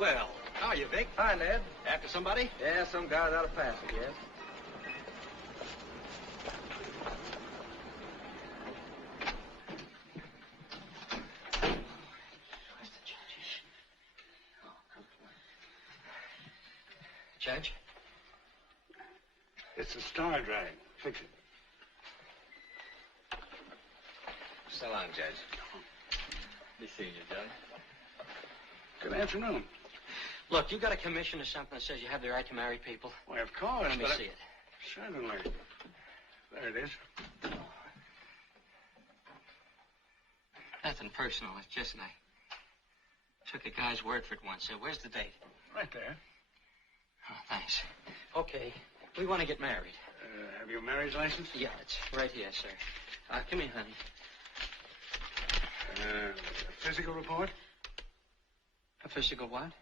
Well, how are you, Vic? Fine, Ed. After somebody? Yeah, some guy without a pass, I guess. Judge? It's a star drag. Fix it. So long, Judge. Be seeing you, Judge. Good afternoon. Look, you got a commission or something that says you have the right to marry people? Why, of course. Let me see it. Certainly. There it is. Nothing personal. It's just I took a guy's word for it once. Where's the date? Right there. Oh, thanks. Okay. We want to get married. Have you a marriage license? Yeah, it's right here, sir. Come here, honey. A physical report? A physical what?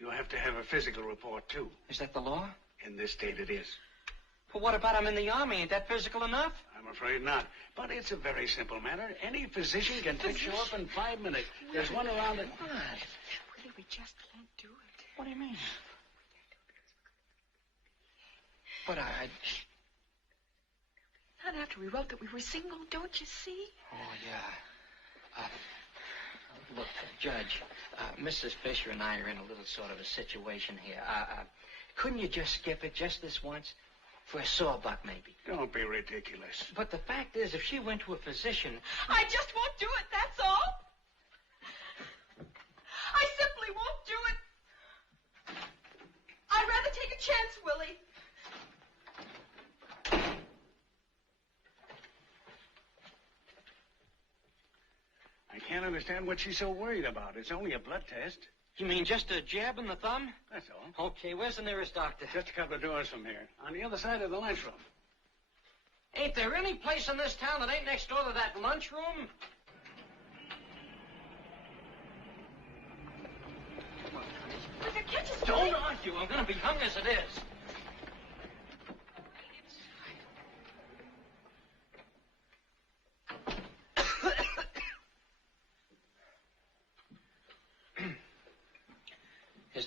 You have to have a physical report, too. Is that the law? In this state, it is. Well, what about I'm in the Army? Ain't that physical enough? I'm afraid not. But it's a very simple matter. Any physician can fix you up in 5 minutes. There's one around at 5. Really, we just can't do it. What do you mean? But Not after we wrote that we were single, don't you see? Oh, yeah. Look, Judge, Mrs. Fisher and I are in a little sort of a situation here. Couldn't you just skip it just this once? For a sawbuck, maybe. Don't be ridiculous. But the fact is, if she went to a physician... I just won't do it, that's all. I simply won't do it. I'd rather take a chance, Willie. I can't understand what she's so worried about. It's only a blood test. You mean just a jab in the thumb? That's all. Okay, where's the nearest doctor? Just a couple of doors from here. On the other side of the lunchroom. Ain't there any place in this town that ain't next door to that lunchroom? Come on, honey. But catch us, Don't argue. I'm going to be hung as it is.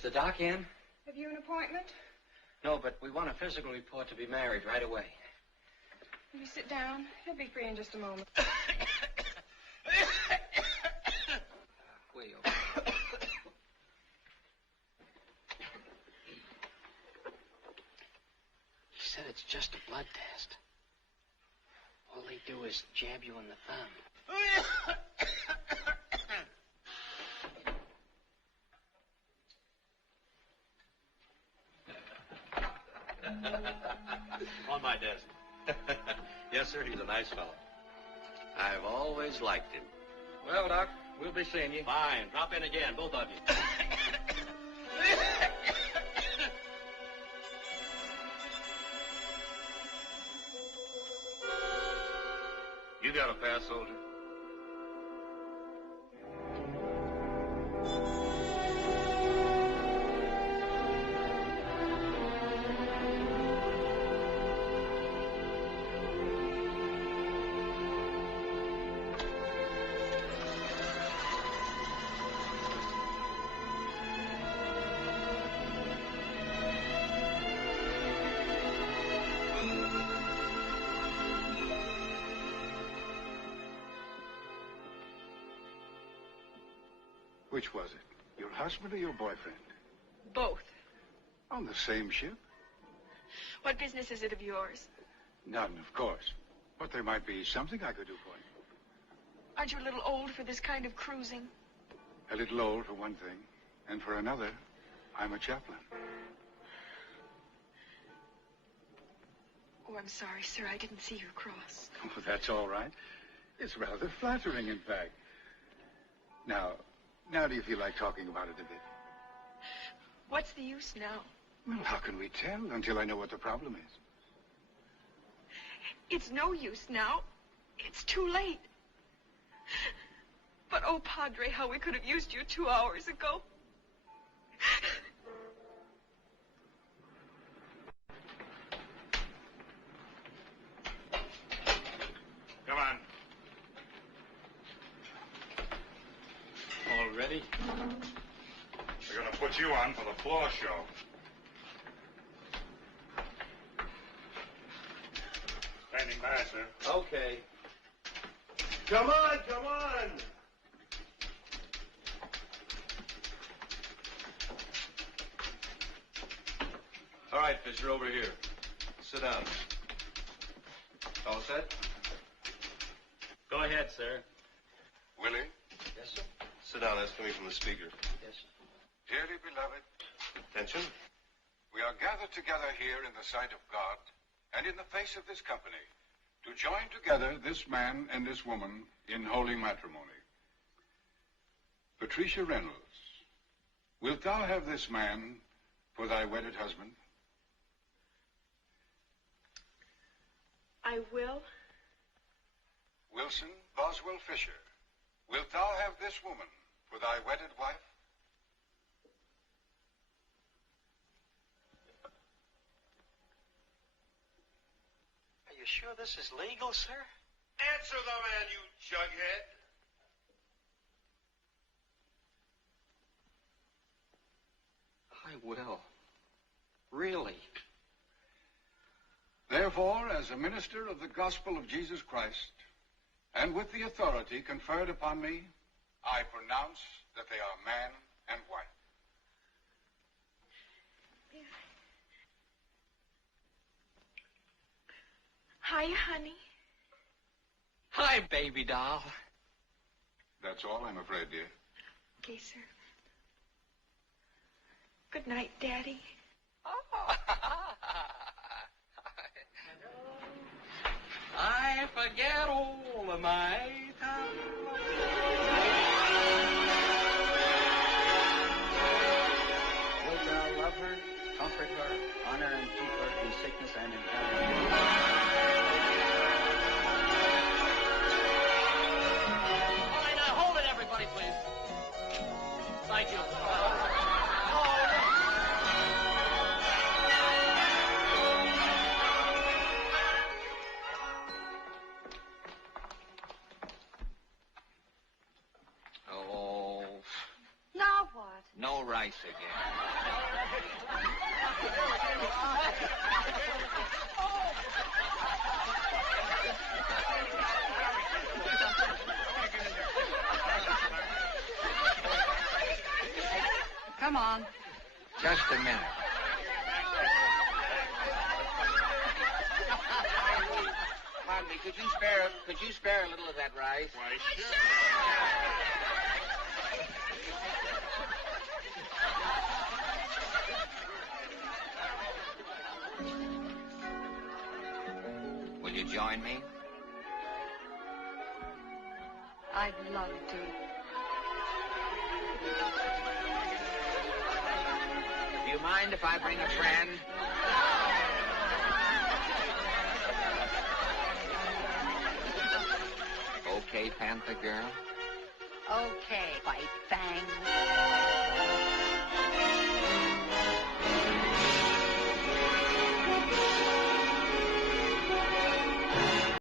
the doc in? Have you an appointment? No, but we want a physical report to be married right away. Will you sit down? He'll be free in just a moment. Way over. He said it's just a blood test. All they do is jab you in the thumb. On my desk. Yes, sir, he's a nice fellow. I've always liked him. Well, Doc, we'll be seeing you. Fine. Drop in again, both of you. You got a pass, soldier? Which was it? Your husband or your boyfriend? Both. On the same ship? What business is it of yours? None, of course. But there might be something I could do for you. Aren't you a little old for this kind of cruising? A little old for one thing, and for another, I'm a chaplain. Oh, I'm sorry, sir. I didn't see your cross. Oh, that's all right. It's rather flattering, in fact. Now do you feel like talking about it a bit? What's the use now? Well, how can we tell until I know what the problem is? It's no use now. It's too late. But, oh, Padre, how we could have used you 2 hours ago. Come on. All ready? We're going to put you on for the floor show. Standing by, sir. Okay. Come on, come on! All right, Fisher, over here. Sit down. All set? Go ahead, sir. Willie, Yes, sir? sit down. That's coming from the speaker. Yes, sir. Dearly beloved, Attention. We are gathered together here in the sight of God and in the face of this company to join together this man and this woman in holy matrimony. Patricia Reynolds, wilt thou have this man for thy wedded husband? I will. Wilson Boswell Fisher, wilt thou have this woman for thy wedded wife? Are you sure this is legal, sir? Answer the man, you jughead. I will. Really? Therefore, as a minister of the gospel of Jesus Christ, and with the authority conferred upon me, I pronounce that they are man and wife. Hi, honey. Hi, baby doll. That's all, I'm afraid, dear. Okay, sir. Good night, Daddy. I forget all of my time. Wilt thou love her, comfort her, honor and keep her in sickness and in health? All right, now hold it, everybody, please. Thank you. No rice again. Come on. Just a minute. Pardon me, could you spare a little of that rice? Why, sure. Will you join me? I'd love to. Do you mind if I bring a friend? Okay, Panther Girl? Okay, White Fang.